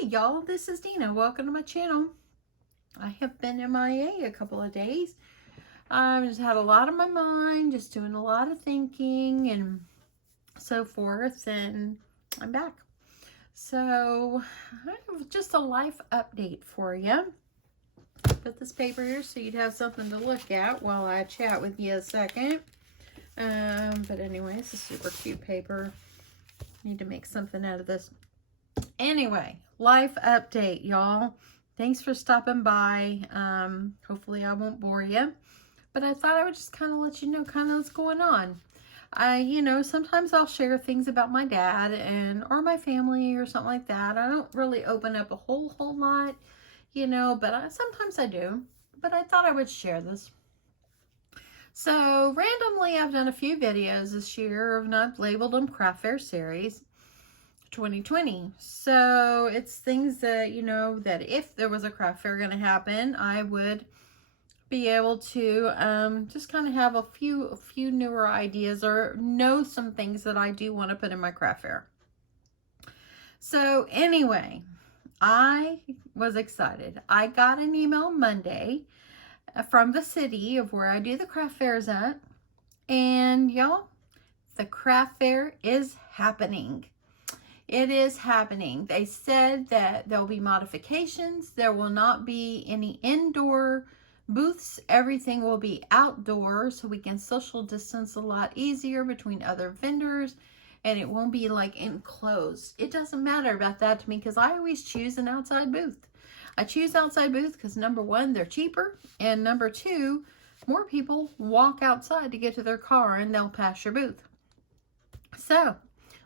Hey y'all, this is Dina. Welcome to my channel. I have been MIA a couple of days. I've just had a lot on my mind, just doing a lot of thinking and so forth, and I'm back. So I have just a life update for you. Put this paper here so you'd have something to look at while I chat with you a second. But anyway, it's a super cute paper. Need to make something out of this. Anyway, life update, y'all. Thanks for stopping by. Hopefully I won't bore you, but I thought I would just kind of let you know kind of what's going on. Sometimes I'll share things about my dad or my family or something like that. I don't really open up a whole lot, but sometimes I do. But I thought I would share this. So randomly, I've done a few videos this year, and I've labeled them Craft Fair Series 2020. So it's things that, that if there was a craft fair going to happen, I would be able to just kind of have a few newer ideas or know some things that I do want to put in my craft fair. So anyway, I was excited. I got an email Monday from the city of where I do the craft fairs at, and y'all, the craft fair is happening. It is happening. They said that there'll be modifications. There will not be any indoor booths. Everything will be outdoor so we can social distance a lot easier between other vendors, and it won't be like enclosed. It doesn't matter about that to me because I always choose an outside booth. I choose outside booth because number one, they're cheaper, and number two, more people walk outside to get to their car and they'll pass your booth. So, I'm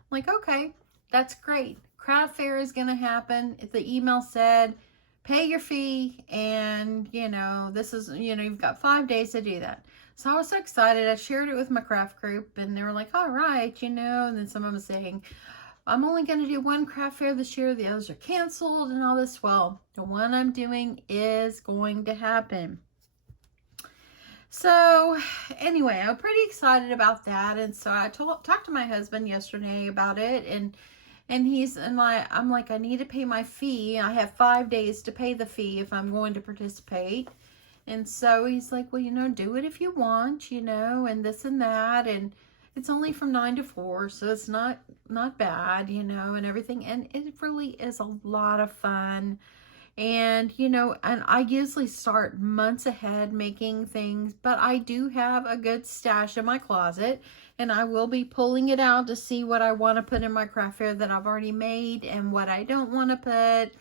like, okay. That's great. Craft fair is going to happen. The email said, pay your fee, and, this is, you've got 5 days to do that. So I was so excited. I shared it with my craft group, and they were like, all right, and then someone was saying, I'm only going to do one craft fair this year. The others are canceled and all this. Well, the one I'm doing is going to happen. So anyway, I'm pretty excited about that. And so I talked to my husband yesterday about it, and I'm like, I need to pay my fee. I have 5 days to pay the fee if I'm going to participate. And so he's like, well, do it if you want, and this and that. And it's only from 9 to 4, so it's not bad, and everything. And it really is a lot of fun. And, and I usually start months ahead making things, but I do have a good stash in my closet, and I will be pulling it out to see what I want to put in my craft fair that I've already made and what I don't want to put,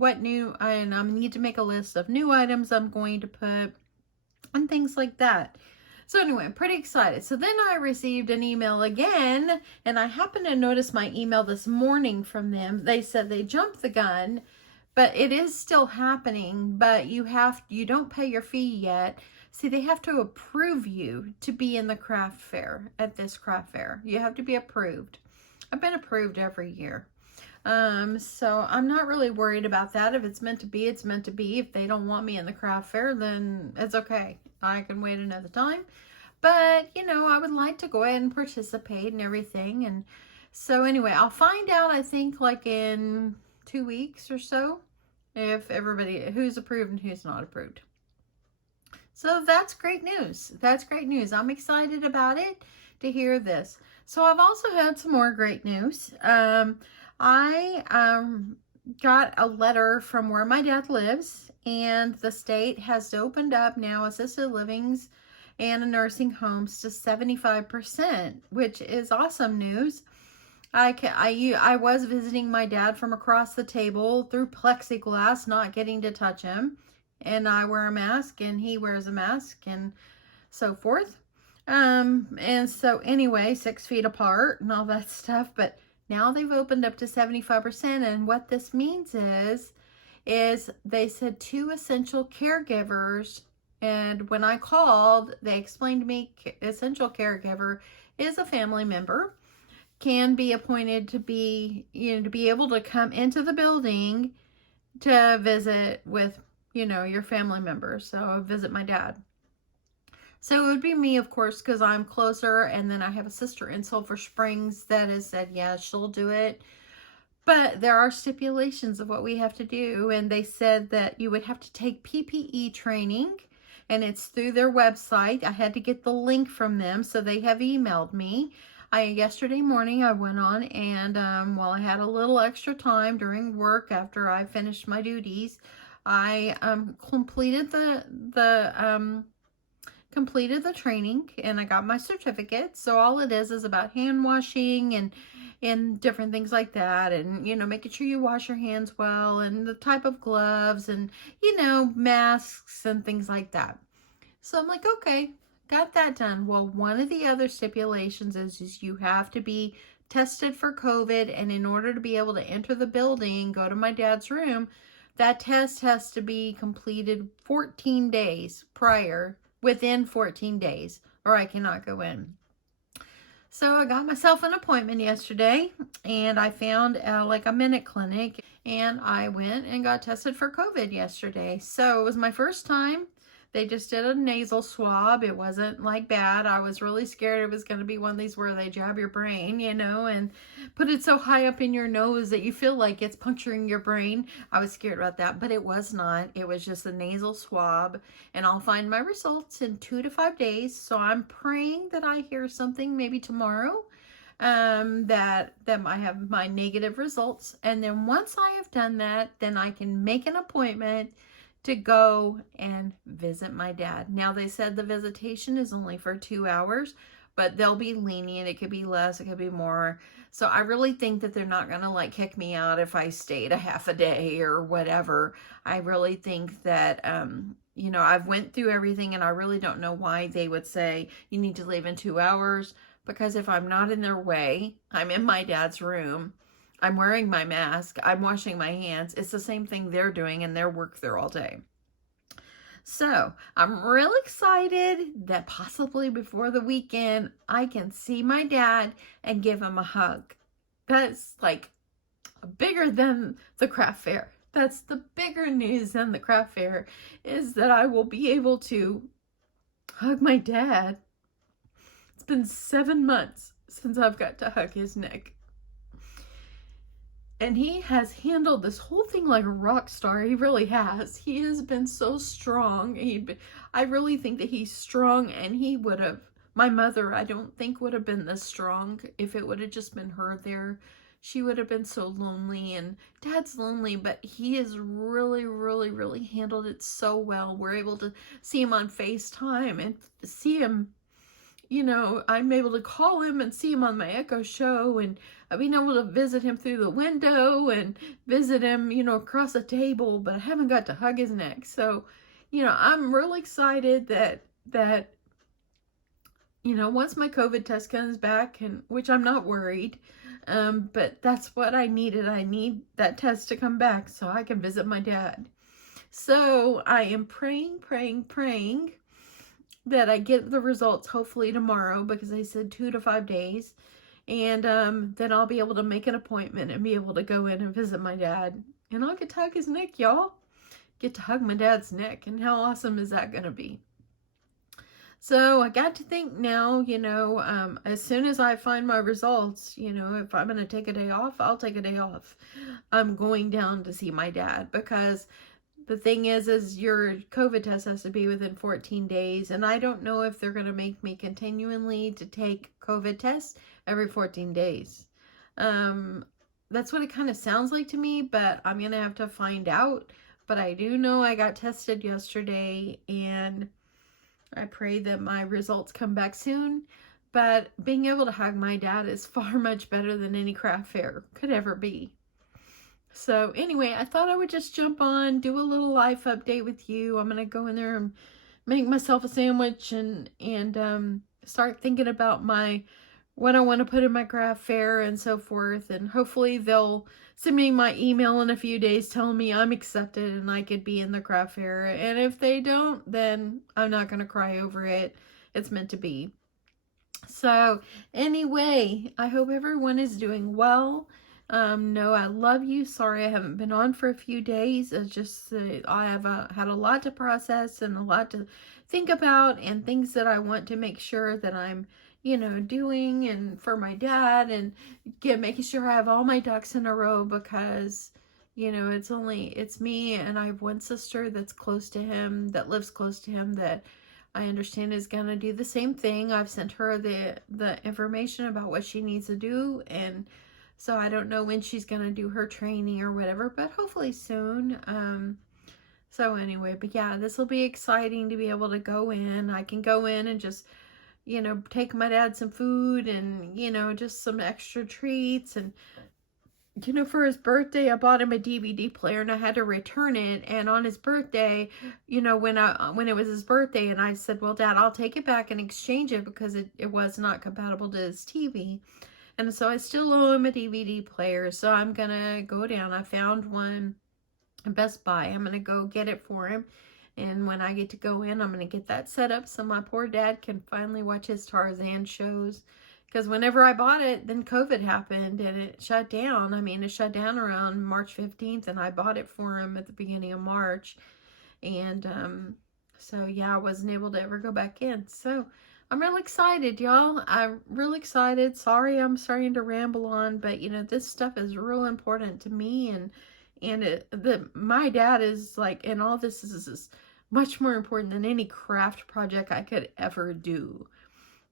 and I need to make a list of new items I'm going to put and things like that. So anyway, I'm pretty excited. So then I received an email again, and I happened to notice my email this morning from them. They said they jumped the gun, but it is still happening, but you don't pay your fee yet. See, they have to approve you to be in the craft fair, at this craft fair. You have to be approved. I've been approved every year. So I'm not really worried about that. If it's meant to be, it's meant to be. If they don't want me in the craft fair, then it's okay. I can wait another time. But, I would like to go ahead and participate and everything. And so anyway, I'll find out, I think, like in 2 weeks or so, if everybody who's approved and who's not approved. So that's great news. That's great news. I'm excited about it to hear this. So I've also had some more great news. I got a letter from where my dad lives, and the state has opened up now assisted livings and nursing homes to 75%, which is awesome news. I was visiting my dad from across the table through plexiglass, not getting to touch him. And I wear a mask, and he wears a mask, and so forth. And so anyway, 6 feet apart and all that stuff. But now they've opened up to 75%. And what this means is they said 2 essential caregivers. And when I called, they explained to me essential caregiver is a family member, can be appointed to be, to be able to come into the building to visit with, your family members. So visit my dad. So it would be me, of course, because I'm closer. And then I have a sister in Sulphur Springs that has said, yeah, she'll do it. But there are stipulations of what we have to do, and they said that you would have to take PPE training, and it's through their website. I had to get the link from them, so they have emailed me. Yesterday morning I went on, and while I had a little extra time during work after I finished my duties, I completed the training, and I got my certificate. So all it is about hand washing and different things like that, and making sure you wash your hands well, and the type of gloves, and masks and things like that. So I'm like, okay, got that done. Well, one of the other stipulations is you have to be tested for COVID, and in order to be able to enter the building, go to my dad's room, that test has to be completed 14 days prior, within 14 days, or I cannot go in. So I got myself an appointment yesterday, and I found like a Minute Clinic, and I went and got tested for COVID yesterday. So it was my first time. They just did a nasal swab. It wasn't like bad. I was really scared it was going to be one of these where they jab your brain, and put it so high up in your nose that you feel like it's puncturing your brain. I was scared about that, but it was not. It was just a nasal swab, and I'll find my results in 2 to 5 days. So I'm praying that I hear something maybe tomorrow, that I have my negative results. And then once I have done that, then I can make an appointment to go and visit my dad. Now, they said the visitation is only for 2 hours, but they'll be lenient. It could be less, it could be more. So I really think that they're not going to like kick me out if I stayed a half a day or whatever. I really think that, I've went through everything, and I really don't know why they would say you need to leave in 2 hours, because if I'm not in their way, I'm in my dad's room, I'm wearing my mask, I'm washing my hands. It's the same thing they're doing in their work there all day. So I'm really excited that possibly before the weekend, I can see my dad and give him a hug. That's like bigger than the craft fair. That's the bigger news than the craft fair, is that I will be able to hug my dad. It's been 7 months since I've got to hug his neck. And he has handled this whole thing like a rock star. He really has. He has been so strong. I really think that he's strong, and my mother, I don't think would have been this strong if it would have just been her there. She would have been so lonely, and Dad's lonely, but he has really, really, really handled it so well. We're able to see him on FaceTime and see him, I'm able to call him and see him on my Echo Show, and I've been able to visit him through the window and visit him, across the table, but I haven't got to hug his neck. So, I'm really excited that, once my COVID test comes back, and which I'm not worried, but that's what I needed. I need that test to come back so I can visit my dad. So I am praying that I get the results hopefully tomorrow, because they said 2 to 5 days. And then I'll be able to make an appointment and be able to go in and visit my dad. And I'll get to hug his neck, y'all. Get to hug my dad's neck. And how awesome is that going to be? So I got to think now, as soon as I find my results, if I'm going to take a day off, I'll take a day off. I'm going down to see my dad, because the thing is your COVID test has to be within 14 days. And I don't know if they're going to make me continually to take COVID tests every 14 days. That's what it kind of sounds like to me, but I'm going to have to find out. But I do know I got tested yesterday, and I pray that my results come back soon. But being able to hug my dad is far much better than any craft fair could ever be. So anyway, I thought I would just jump on, do a little life update with you. I'm going to go in there and make myself a sandwich and start thinking about what I want to put in my craft fair and so forth. And hopefully they'll send me my email in a few days telling me I'm accepted and I could be in the craft fair. And if they don't, then I'm not going to cry over it. It's meant to be. So anyway, I hope everyone is doing well. No, I love you. Sorry I haven't been on for a few days. It's just I have had a lot to process and a lot to think about and things that I want to make sure that I'm, doing and for my dad, and making sure I have all my ducks in a row, because it's me, and I have one sister that's close to him, that lives close to him, that I understand is going to do the same thing. I've sent her the information about what she needs to do, and so I don't know when she's going to do her training or whatever, but hopefully soon. So anyway, but yeah, this will be exciting to be able to go in. I can go in and just, take my dad some food, and, just some extra treats. And, for his birthday, I bought him a DVD player, and I had to return it. And on his birthday, when it was his birthday, and I said, well, Dad, I'll take it back and exchange it, because it was not compatible to his TV. And so I still owe him a DVD player. So I'm going to go down. I found one at Best Buy. I'm going to go get it for him. And when I get to go in, I'm going to get that set up so my poor dad can finally watch his Tarzan shows. Because whenever I bought it, then COVID happened and it shut down. I mean, it shut down around March 15th, and I bought it for him at the beginning of March. And so, yeah, I wasn't able to ever go back in. So I'm really excited, y'all. I'm really excited. Sorry I'm starting to ramble on, but, this stuff is real important to me. And my dad is like, and all this is much more important than any craft project I could ever do.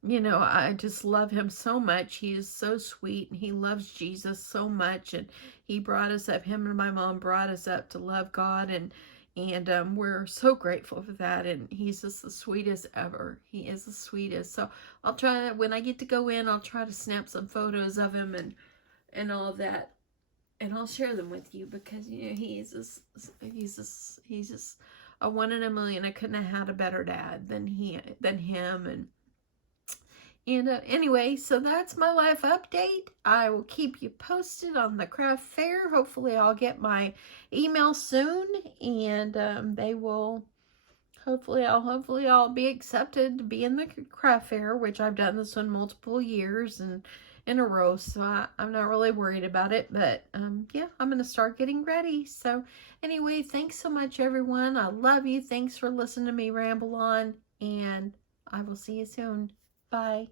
I just love him so much. He is so sweet, and he loves Jesus so much. And he brought us up, him and my mom brought us up to love God. And we're so grateful for that. And he's just the sweetest ever. He is the sweetest. So I'll try, when I get to go in, I'll try to snap some photos of him and all of that. And I'll share them with you, because he's just a one in a million. I couldn't have had a better dad than him. And anyway, so that's my life update. I will keep you posted on the craft fair. Hopefully I'll get my email soon, and they will. Hopefully I'll be accepted to be in the craft fair, which I've done this one multiple years and in a row, so I'm not really worried about it. But yeah, I'm gonna start getting ready. So anyway, thanks so much, everyone. I love you. Thanks for listening to me ramble on, and I will see you soon. Bye.